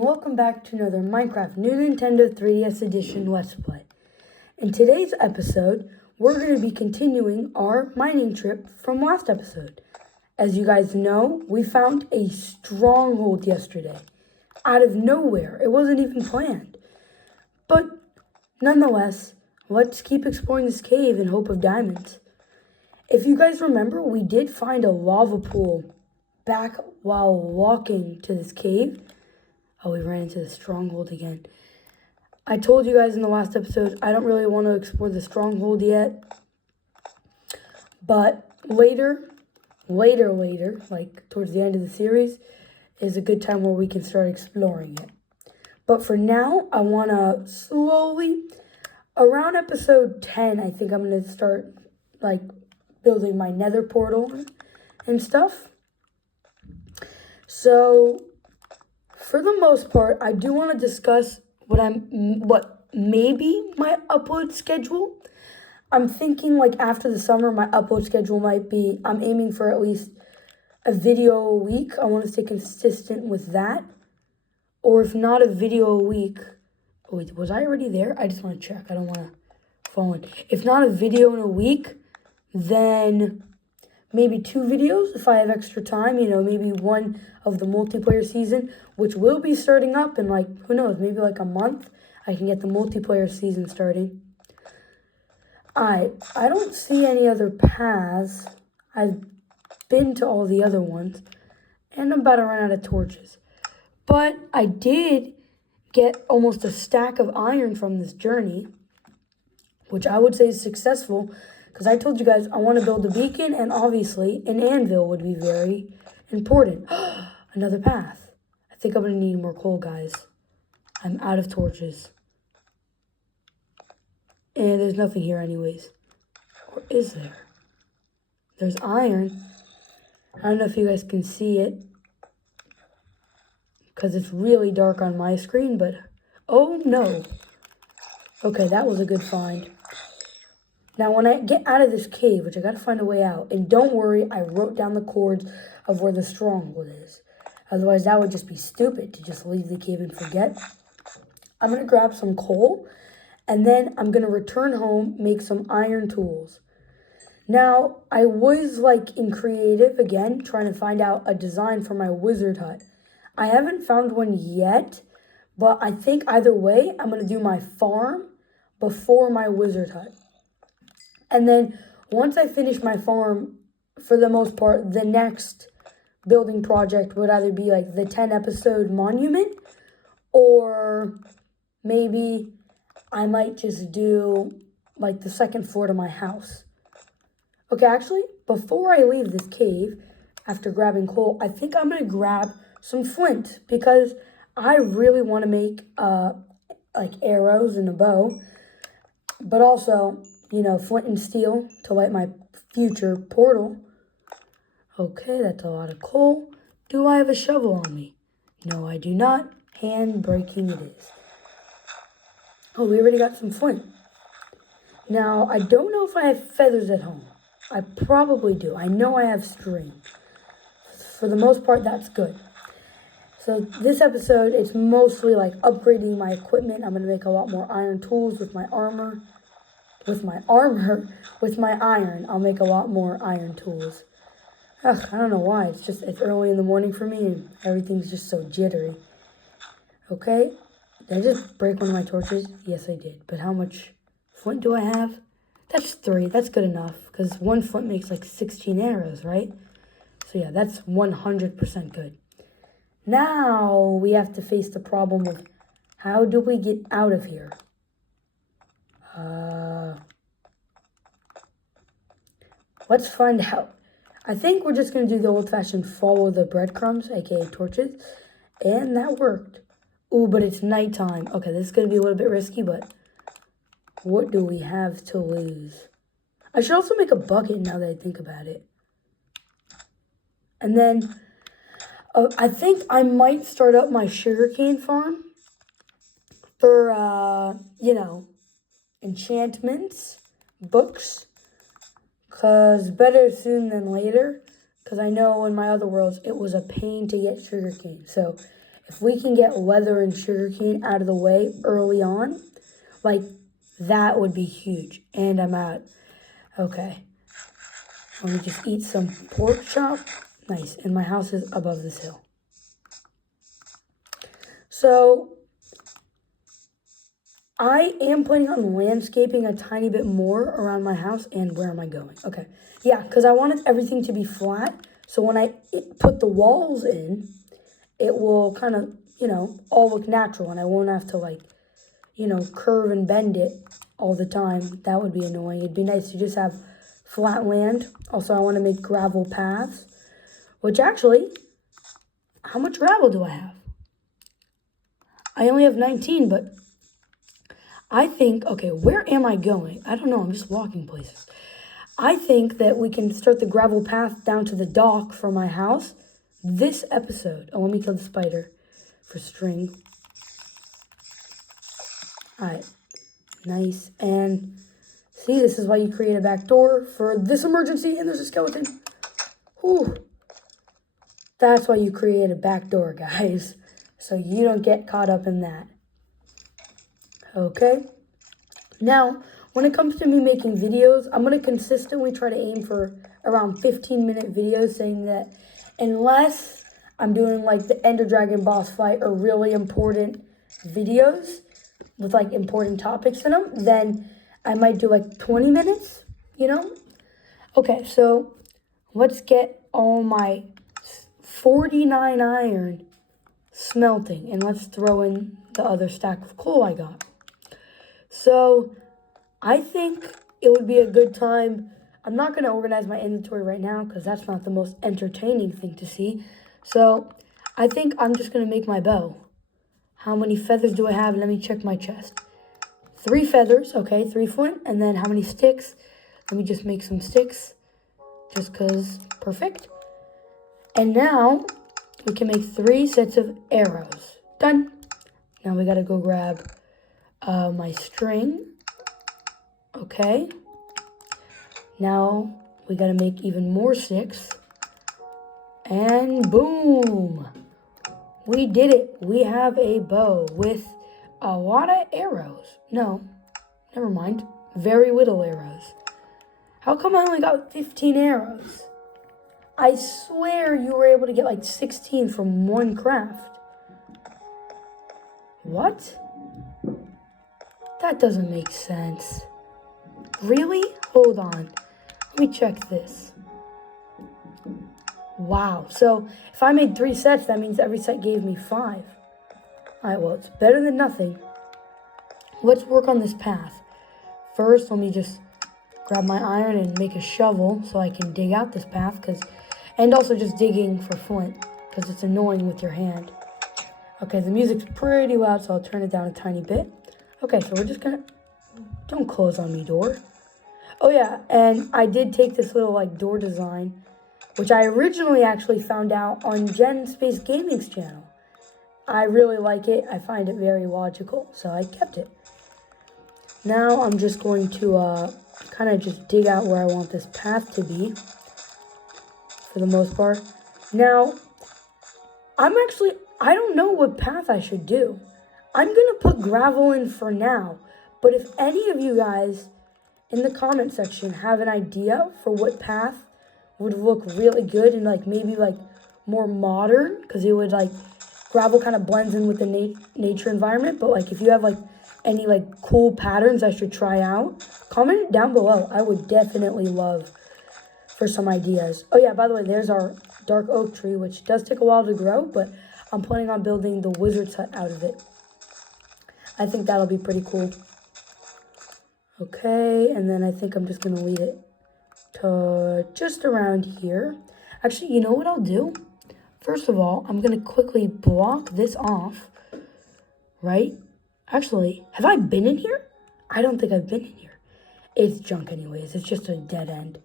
and welcome back to another Minecraft New Nintendo 3DS Edition Let's Play. In today's episode, we're going to be continuing our mining trip from last episode. As you guys know, we found a stronghold yesterday. Out of nowhere. It wasn't even planned. But nonetheless, let's keep exploring this cave in hope of diamonds. If you guys remember, we did find a lava pool back while walking to this cave. Oh, we ran into the stronghold again. I told you guys in the last episode, I don't really want to explore the stronghold yet. But later, like towards the end of the series, is a good time where we can start exploring it. But for now, I want to slowly, around episode 10, I think I'm going to start like building my nether portal and stuff. So for the most part, I do want to discuss what maybe my upload schedule. I'm thinking like after the summer, my upload schedule might be, I'm aiming for at least a video a week. I want to stay consistent with that. Or if not a video a week, wait, was I already there? I just want to check. I don't want to fall in. If not a video in a week, then maybe 2 videos if I have extra time, maybe one of the multiplayer season, which will be starting up in like, who knows, maybe like a month. I can get the multiplayer season starting. I don't see any other paths. I've been to all the other ones, and I'm about to run out of torches. But I did get almost a stack of iron from this journey, which I would say is successful. Because I told you guys I want to build a beacon, and obviously an anvil would be very important. Another path. I think I'm going to need more coal, guys. I'm out of torches. And there's nothing here anyways. Or is there? There's iron. I don't know if you guys can see it, because it's really dark on my screen, but oh no. Okay, that was a good find. Now, when I get out of this cave, which I got to find a way out, and don't worry, I wrote down the coords of where the stronghold is. Otherwise, that would just be stupid to just leave the cave and forget. I'm going to grab some coal, and then I'm going to return home, make some iron tools. Now, I was like in creative again, trying to find out a design for my wizard hut. I haven't found one yet, but I think either way, I'm going to do my farm before my wizard hut. And then once I finish my farm, for the most part, the next building project would either be like the 10-episode monument, or maybe I might just do like the second floor to my house. Okay, actually, before I leave this cave, after grabbing coal, I think I'm going to grab some flint, because I really want to make like arrows and a bow, but also, flint and steel to light my future portal. Okay, that's a lot of coal. Do I have a shovel on me? No, I do not. Hand breaking it is. Oh, we already got some flint. Now, I don't know if I have feathers at home. I probably do. I know I have string. For the most part, that's good. So this episode, it's mostly like upgrading my equipment. I'm going to make a lot more iron tools with my armor. With my iron, I'll make a lot more iron tools. Ugh, I don't know why. It's early in the morning for me, and everything's just so jittery. Okay, did I just break one of my torches? Yes, I did. But how much flint do I have? That's 3. That's good enough, because 1 flint makes like 16 arrows, right? So yeah, that's 100% good. Now we have to face the problem of how do we get out of here? Let's find out. I think we're just going to do the old-fashioned follow the breadcrumbs, aka torches, and that worked. Ooh, but it's nighttime. Okay, this is going to be a little bit risky, but what do we have to lose? I should also make a bucket now that I think about it. And then I think I might start up my sugarcane farm for, enchantments, books, because better soon than later, because I know in my other worlds it was a pain to get sugarcane. So If we can get leather and sugarcane out of the way early on, like, that would be huge. And I'm out. Okay. Let me just eat some pork chop. Nice. And my house is above this hill. So, I am planning on landscaping a tiny bit more around my house. And where am I going? Okay. Yeah, because I wanted everything to be flat. So when I put the walls in, it will kind of, all look natural. And I won't have to, like, curve and bend it all the time. That would be annoying. It'd be nice to just have flat land. Also, I want to make gravel paths. Which actually, how much gravel do I have? I only have 19, but I think, okay, where am I going? I don't know, I'm just walking places. I think that we can start the gravel path down to the dock from my house this episode. Oh, let me kill the spider for string. All right, nice. And see, this is why you create a back door for this emergency, and there's a skeleton. Whew. That's why you create a back door, guys, so you don't get caught up in that. Okay. Now, when it comes to me making videos, I'm going to consistently try to aim for around 15-minute videos, saying that unless I'm doing like the Ender Dragon boss fight or really important videos with like important topics in them, then I might do like 20 minutes, Okay, so let's get all my 49 iron smelting, and let's throw in the other stack of coal I got. So I think it would be a good time. I'm not going to organize my inventory right now because that's not the most entertaining thing to see. So I think I'm just going to make my bow. How many feathers do I have? Let me check my chest. 3 feathers. Okay, 3 flint. And then how many sticks? Let me just make some sticks just because. Perfect. And now we can make 3 sets of arrows. Done. Now we got to go grab my string. Okay. Now we got to make even more sticks. And boom. We did it. We have a bow with a lot of arrows. No, never mind. Very little arrows. How come I only got 15 arrows? I swear you were able to get like 16 from one craft. What? That doesn't make sense. Really? Hold on. Let me check this. Wow. So if I made 3 sets, that means every set gave me 5. All right, well, it's better than nothing. Let's work on this path. First, let me just grab my iron and make a shovel so I can dig out this path. And also just digging for flint because it's annoying with your hand. Okay, the music's pretty loud, so I'll turn it down a tiny bit. Okay, so we're just going to... Don't close on me, door. Oh, yeah, and I did take this little, like, door design, which I originally actually found out on Gen Space Gaming's channel. I really like it. I find it very logical, so I kept it. Now I'm just going to kind of just dig out where I want this path to be, for the most part. Now, I don't know what path I should do. I'm going to put gravel in for now, but if any of you guys in the comment section have an idea for what path would look really good and like maybe like more modern, because it would like gravel kind of blends in with the nature environment, but like if you have like any like cool patterns I should try out, comment it down below. I would definitely love for some ideas. Oh yeah, by the way, there's our dark oak tree, which does take a while to grow, but I'm planning on building the wizard's hut out of it. I think that'll be pretty cool. Okay, and then I think I'm just going to lead it to just around here. Actually, you know what I'll do? First of all, I'm going to quickly block this off, right? Actually, have I been in here? I don't think I've been in here. It's junk anyways. It's just a dead end.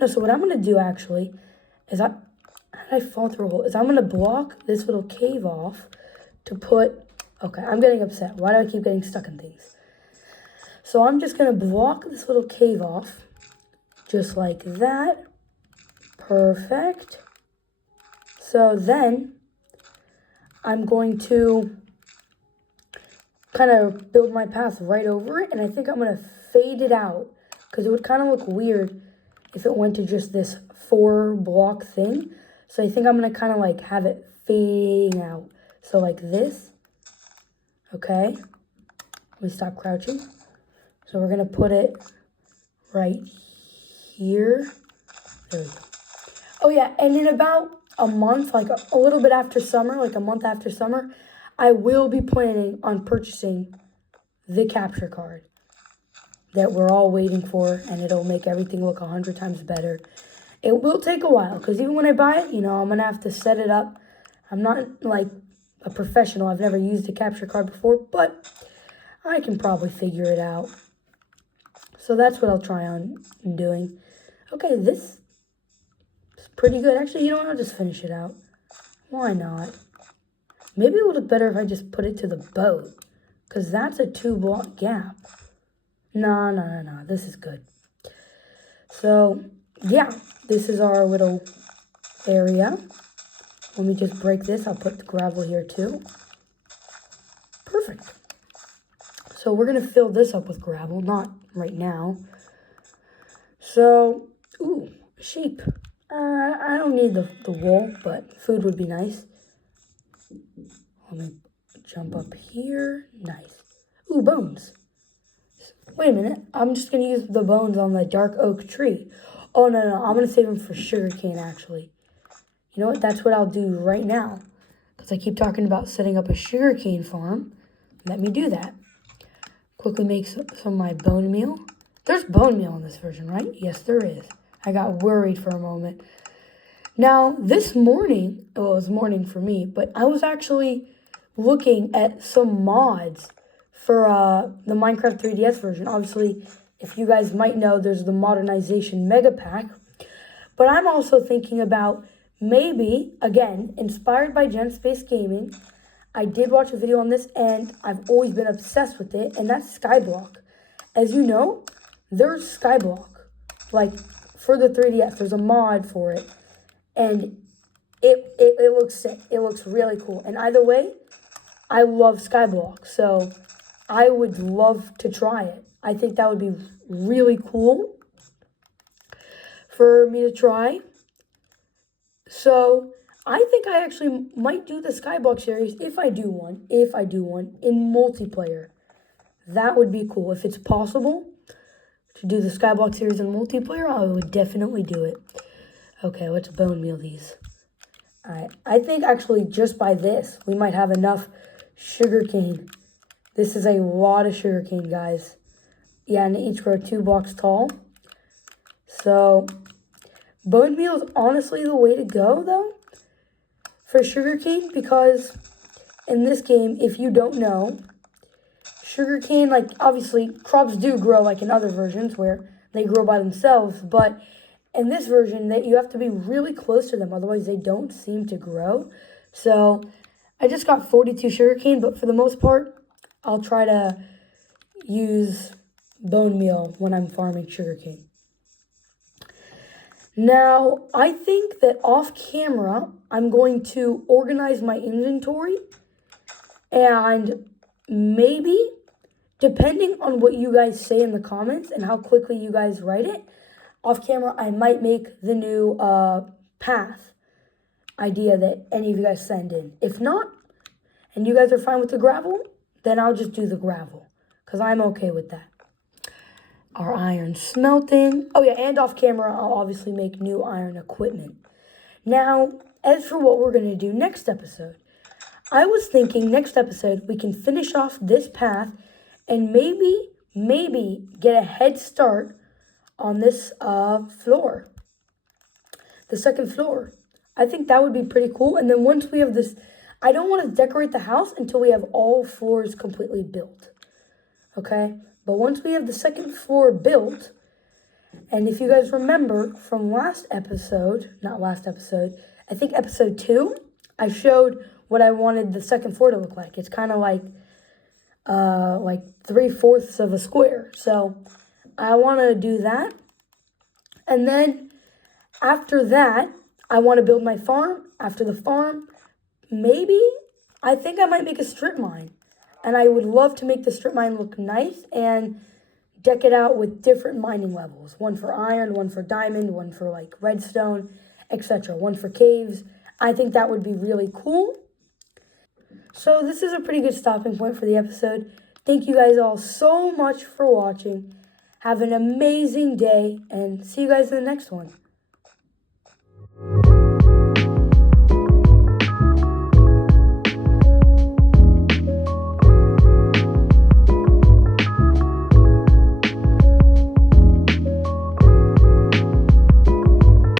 No, so what I'm going to do actually is how did I fall through a hole? Is I'm going to block this little cave off to put... Okay, I'm getting upset. Why do I keep getting stuck in things? So I'm just going to block this little cave off just like that. Perfect. So then I'm going to kind of build my path right over it, and I think I'm going to fade it out because it would kind of look weird if it went to just this 4-block thing. So I think I'm going to kind of like have it fading out. So like this. Okay. Let me stop crouching. So we're going to put it right here. There we go. Oh yeah, and in about a month, like a little bit after summer, like a month after summer, I will be planning on purchasing the capture card that we're all waiting for, and it'll make everything look 100 times better. It will take a while, because even when I buy it, I'm going to have to set it up. I'm not like a professional. I've never used a capture card before, but I can probably figure it out. So that's what I'll try on doing. Okay, this is pretty good. Actually, you know what? I'll just finish it out. Why not? Maybe it would look better if I just put it to the boat, because that's a 2-block gap. No. This is good. So, yeah, this is our little area. Let me just break this. I'll put the gravel here too. Perfect. So we're going to fill this up with gravel, not right now. So, ooh, sheep. I don't need the wool, but food would be nice. Let me jump up here. Nice. Ooh, bones. Wait a minute. I'm just going to use the bones on the dark oak tree. Oh, no. I'm going to save them for sugarcane, actually. You know what? That's what I'll do right now. Because I keep talking about setting up a sugarcane farm. Let me do that. Quickly make some of my bone meal. There's bone meal in this version, right? Yes, there is. I got worried for a moment. Now, this morning, well, it was morning for me, but I was actually looking at some mods for the Minecraft 3DS version. Obviously, if you guys might know, there's the modernization mega pack. But I'm also thinking about maybe, again, inspired by Gen Space Gaming, I did watch a video on this, and I've always been obsessed with it, and that's Skyblock. As you know, there's Skyblock. Like, for the 3DS, there's a mod for it, and it looks sick. It looks really cool. And either way, I love Skyblock, so I would love to try it. I think that would be really cool for me to try. So I think I actually might do the Skyblock series if I do one in multiplayer. That would be cool. If it's possible to do the Skyblock series in multiplayer, I would definitely do it. Okay, let's bone meal these. Alright, I think actually just by this, we might have enough sugarcane. This is a lot of sugarcane, guys. Yeah, and they each grow 2 blocks tall. So, bone meal is honestly the way to go, though, for sugarcane, because in this game, if you don't know, sugarcane, like, obviously, crops do grow like in other versions where they grow by themselves, but in this version, that you have to be really close to them, otherwise they don't seem to grow. So, I just got 42 sugarcane, but for the most part, I'll try to use bone meal when I'm farming sugarcane. Now, I think that off camera, I'm going to organize my inventory, and maybe, depending on what you guys say in the comments and how quickly you guys write it, off camera, I might make the new path idea that any of you guys send in. If not, and you guys are fine with the gravel, then I'll just do the gravel, because I'm okay with that. Our iron smelting. Oh yeah, and off camera, I'll obviously make new iron equipment. Now, as for what we're going to do next episode, I was thinking next episode we can finish off this path and maybe get a head start on this floor. The second floor. I think that would be pretty cool. And then once we have this, I don't want to decorate the house until we have all floors completely built. Okay? But once we have the second floor built, and if you guys remember from I think episode 2, I showed what I wanted the second floor to look like. It's kind of like 3/4 of a square. So I want to do that. And then after that, I want to build my farm. After the farm, maybe I think I might make a strip mine. And I would love to make the strip mine look nice and deck it out with different mining levels. One for iron, one for diamond, one for like redstone, etc. One for caves. I think that would be really cool. So this is a pretty good stopping point for the episode. Thank you guys all so much for watching. Have an amazing day and see you guys in the next one.